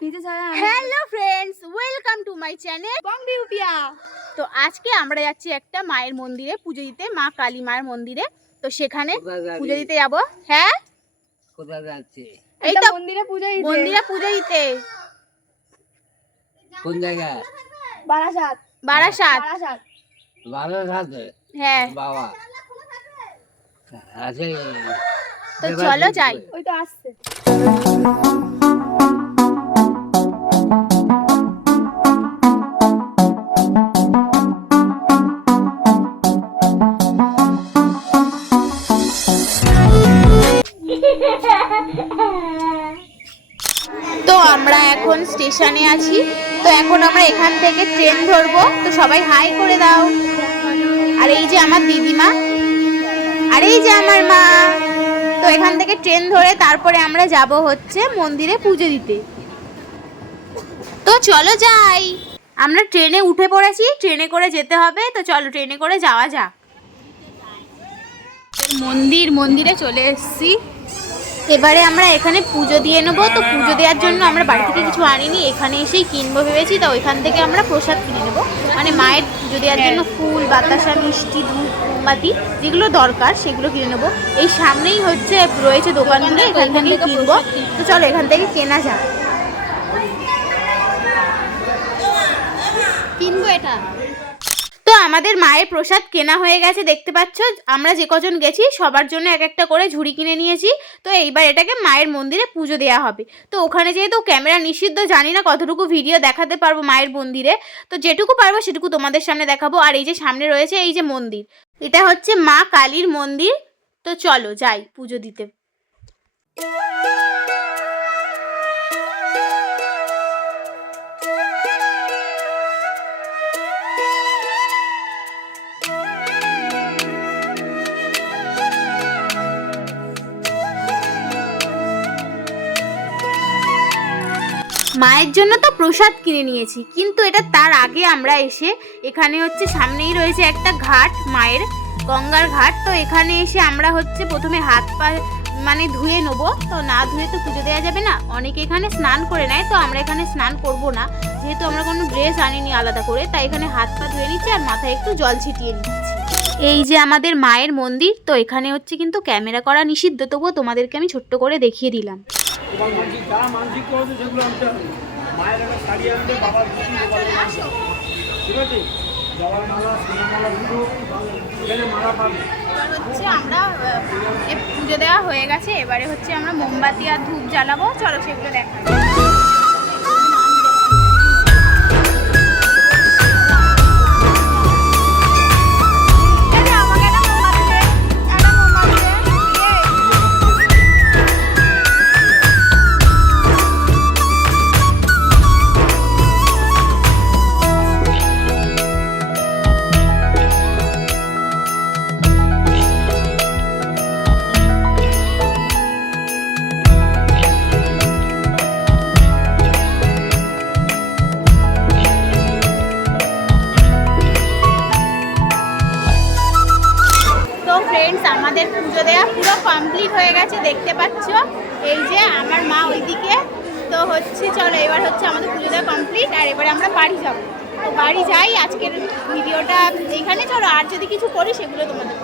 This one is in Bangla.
Hello friends, welcome to my channel Bombay উপিয়া। তো আজকে আমরা যাচ্ছি একটা মায়ের মন্দিরে পুজো দিতে, মা কালী মায়ের মন্দিরে। তো সেখানে পুজো দিতে যাব। হ্যাঁ, কোথায় যাচ্ছে? এই তো মন্দিরে পুজো দিতে। কোন জায়গায়? বারাসাত। বারাসাতে? হ্যাঁ বাবা আছে। তো চলো যাই। ওই তো আসছে। তো আমরা এখন স্টেশনে আছি। তো এখন আমরা এখান থেকে ট্রেন ধরবো। তো সবাই হাই করে দাও। আর এই যে আমার দিদিমা, আর এই যে আমার মা। তো এখান থেকে ট্রেন ধরে তারপরে আমরা যাব হচ্ছে মন্দিরে পুজো দিতে। তো চলো যাই। আমরা ট্রেনে উঠে পড়েছি, ট্রেনে করে যেতে হবে। তো চলো ট্রেনে করে যাওয়া যাক। মন্দিরে চলে এসেছি। এবারে আমরা এখানে পুজো দিয়ে নেবো। তো পুজো দেওয়ার জন্য আমরা বাড়ি থেকে কিছু আনিনি, এখানে এসেই কিনবো ভেবেছি। তো ওইখান থেকে আমরা প্রসাদ কিনে নেবো, মানে মায়ের পুজো দেওয়ার জন্য ফুল, বাতাসা, মিষ্টি, ধূপ, মোমবাতি যেগুলো দরকার সেগুলো কিনে নেবো। এই সামনেই হচ্ছে রয়েছে দোকানগুলো, এখান থেকেই কিনবো। তো চলো এখান থেকে কেনা যাক। কিনবো এটা। তো আমাদের মায়ের প্রসাদ কেনা হয়ে গেছে, দেখতে পাচ্ছ। আমরা যে কজন গেছি সবার জন্য এক একটা করে ঝুড়ি কিনে নিয়েছি। তো এইবার এটাকে মায়ের মন্দিরে পুজো দেওয়া হবে। তো ওখানে যেহেতু ক্যামেরা নিষিদ্ধ, জানি না কতটুকু ভিডিও দেখাতে পারবো মায়ের মন্দিরে। তো যেটুকু পারবো সেটুকু তোমাদের সামনে দেখাবো। আর এই যে সামনে রয়েছে এই যে মন্দির, এটা হচ্ছে মা কালীর মন্দির। তো চলো যাই পুজো দিতে। মায়ের জন্য তো প্রসাদ কিনে নিয়েছি, কিন্তু এটা তার আগে আমরা এসে এখানে হচ্ছে সামনেই রয়েছে একটা ঘাট, মায়ের গঙ্গার ঘাট। তো এখানে এসে আমরা হচ্ছে প্রথমে হাত পা মানে ধুয়ে নেবো। তো না ধুয়ে তো পুজো দেওয়া যাবে না, অনেকে এখানে স্নান করে নেয়। তো আমরা এখানে স্নান করব না, যেহেতু আমরা কোনো ড্রেস আনিনি আলাদা করে। তাই এখানে হাত পা ধুয়ে নিচ্ছি আর মাথায় একটু জল ছিটিয়ে নিচ্ছি। এই যে আমাদের মায়ের মন্দির। তো এখানে হচ্ছে কিন্তু ক্যামেরা করা নিষিদ্ধ, তবুও তোমাদেরকে আমি ছোট্ট করে দেখিয়ে দিলাম। আমরা পুজো দেওয়া হয়ে গেছে, এবারে হচ্ছে আমরা মোমবাতি আর ধূপ জ্বালাবো। চলো সেগুলো দেখা যায়। আমাদের পুজো দেওয়া পুরো কমপ্লিট হয়ে গেছে, দেখতে পাচ্ছ। এই যে আমার মা ওইদিকে। তো হচ্ছে চলো এবার হচ্ছে আমাদের পুজো দেওয়া কমপ্লিট, আর এবারে আমরা বাড়ি যাব। তো বাড়ি যাই। আজকের ভিডিওটা এইখানে। চলো আর যদি কিছু করি সেগুলো তোমাদের